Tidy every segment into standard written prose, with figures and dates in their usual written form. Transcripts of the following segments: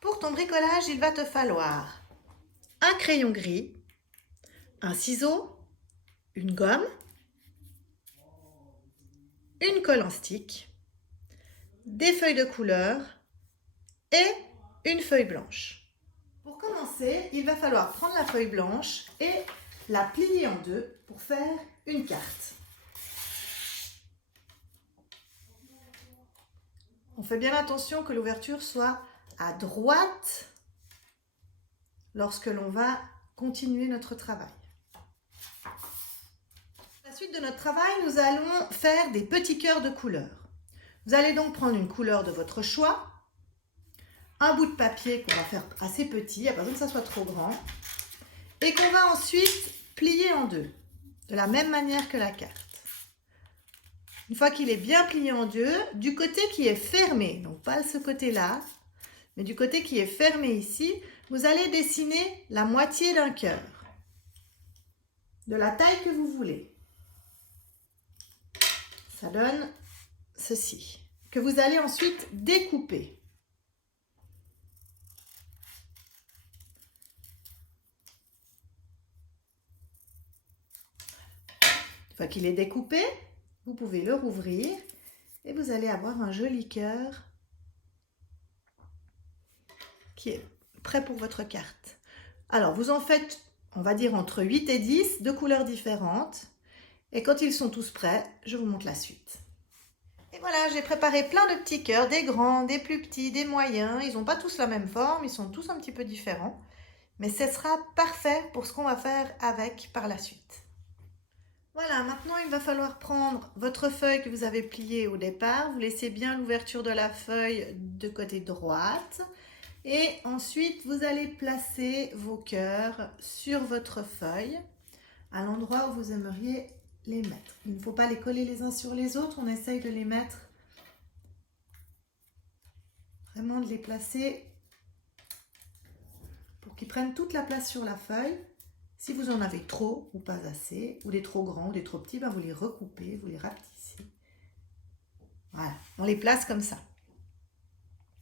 Pour ton bricolage, il va te falloir un crayon gris, un ciseau, une gomme, une colle en stick, des feuilles de couleur et une feuille blanche. Pour commencer, il va falloir prendre la feuille blanche et la plier en deux pour faire une carte. On fait bien attention que l'ouverture soit à droite lorsque l'on va continuer notre travail. À la suite de notre travail, nous allons faire des petits cœurs de couleur. Vous allez donc prendre une couleur de votre choix, un bout de papier qu'on va faire assez petit, il n'y a pas besoin que ça soit trop grand, et qu'on va ensuite plier en deux, de la même manière que la carte. Une fois qu'il est bien plié en deux, du côté qui est fermé, donc pas ce côté-là, mais du côté qui est fermé ici, vous allez dessiner la moitié d'un cœur, de la taille que vous voulez. Ça donne ceci, que vous allez ensuite découper. Une fois qu'il est découpé, vous pouvez le rouvrir et vous allez avoir un joli cœur qui est prêt pour votre carte. Alors, vous en faites, on va dire, entre 8 et 10 de couleurs différentes. Et quand ils sont tous prêts, je vous montre la suite. Et voilà, j'ai préparé plein de petits cœurs, des grands, des plus petits, des moyens. Ils n'ont pas tous la même forme, ils sont tous un petit peu différents. Mais ce sera parfait pour ce qu'on va faire avec par la suite. Voilà, maintenant il va falloir prendre votre feuille que vous avez pliée au départ. Vous laissez bien l'ouverture de la feuille de côté droite. Et ensuite, vous allez placer vos cœurs sur votre feuille à l'endroit où vous aimeriez les mettre. Il ne faut pas les coller les uns sur les autres, on essaye de les mettre, vraiment de les placer pour qu'ils prennent toute la place sur la feuille. Si vous en avez trop ou pas assez, ou des trop grands ou des trop petits, ben vous les recoupez, vous les rapetissez. Voilà, on les place comme ça.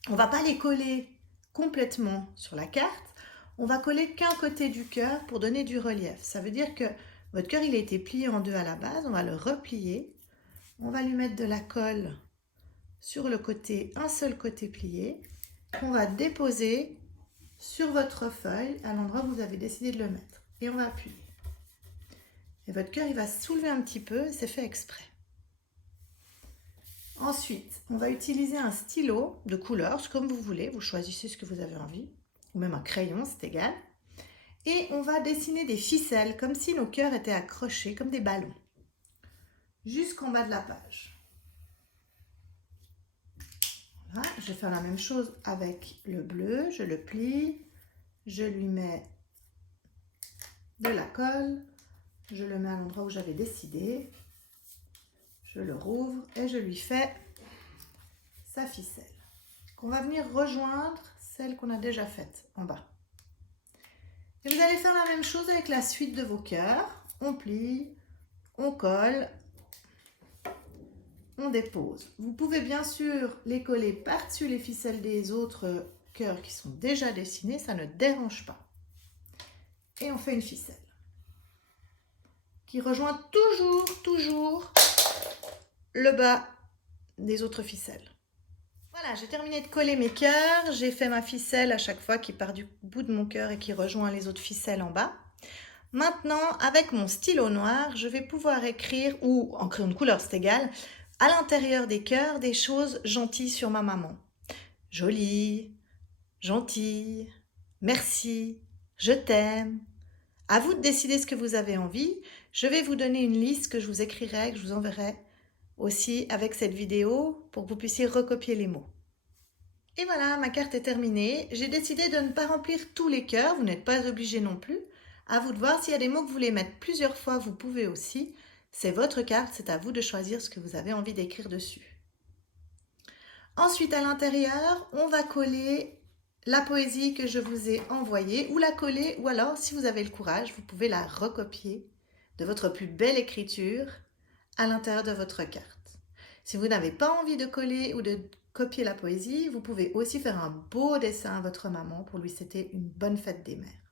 On ne va pas les coller complètement sur la carte, on va coller qu'un côté du cœur pour donner du relief. Ça veut dire que votre cœur il a été plié en deux à la base, on va le replier, on va lui mettre de la colle sur le côté, un seul côté plié, qu'on va déposer sur votre feuille à l'endroit où vous avez décidé de le mettre. Et on va appuyer. Et votre cœur il va se soulever un petit peu, c'est fait exprès. Ensuite, on va utiliser un stylo de couleur, comme vous voulez, vous choisissez ce que vous avez envie, ou même un crayon, c'est égal. Et on va dessiner des ficelles, comme si nos cœurs étaient accrochés, comme des ballons, jusqu'en bas de la page. Voilà, je vais faire la même chose avec le bleu, je le plie, je lui mets de la colle, je le mets à l'endroit où j'avais décidé, je le rouvre et je lui fais sa ficelle, qu'on va venir rejoindre celle qu'on a déjà faite en bas. Et vous allez faire la même chose avec la suite de vos cœurs. On plie, on colle, on dépose. Vous pouvez bien sûr les coller par-dessus les ficelles des autres cœurs qui sont déjà dessinés, ça ne dérange pas. Et on fait une ficelle qui rejoint toujours le bas des autres ficelles. Voilà, j'ai terminé de coller mes cœurs. J'ai fait ma ficelle à chaque fois qui part du bout de mon cœur et qui rejoint les autres ficelles en bas. Maintenant, avec mon stylo noir, je vais pouvoir écrire, ou en crayon de couleur, c'est égal, à l'intérieur des cœurs, des choses gentilles sur ma maman. Jolie, gentille, merci, je t'aime. À vous de décider ce que vous avez envie. Je vais vous donner une liste que je vous écrirai, que je vous enverrai aussi avec cette vidéo pour que vous puissiez recopier les mots. Et voilà, ma carte est terminée. J'ai décidé de ne pas remplir tous les cœurs, vous n'êtes pas obligé non plus. À vous de voir, s'il y a des mots que vous voulez mettre plusieurs fois, vous pouvez aussi. C'est votre carte, c'est à vous de choisir ce que vous avez envie d'écrire dessus. Ensuite, à l'intérieur, on va coller la poésie que je vous ai envoyée, ou la coller, ou alors, si vous avez le courage, vous pouvez la recopier de votre plus belle écriture à l'intérieur de votre carte. Si vous n'avez pas envie de coller ou de copier la poésie, vous pouvez aussi faire un beau dessin à votre maman pour lui souhaiter une bonne fête des mères.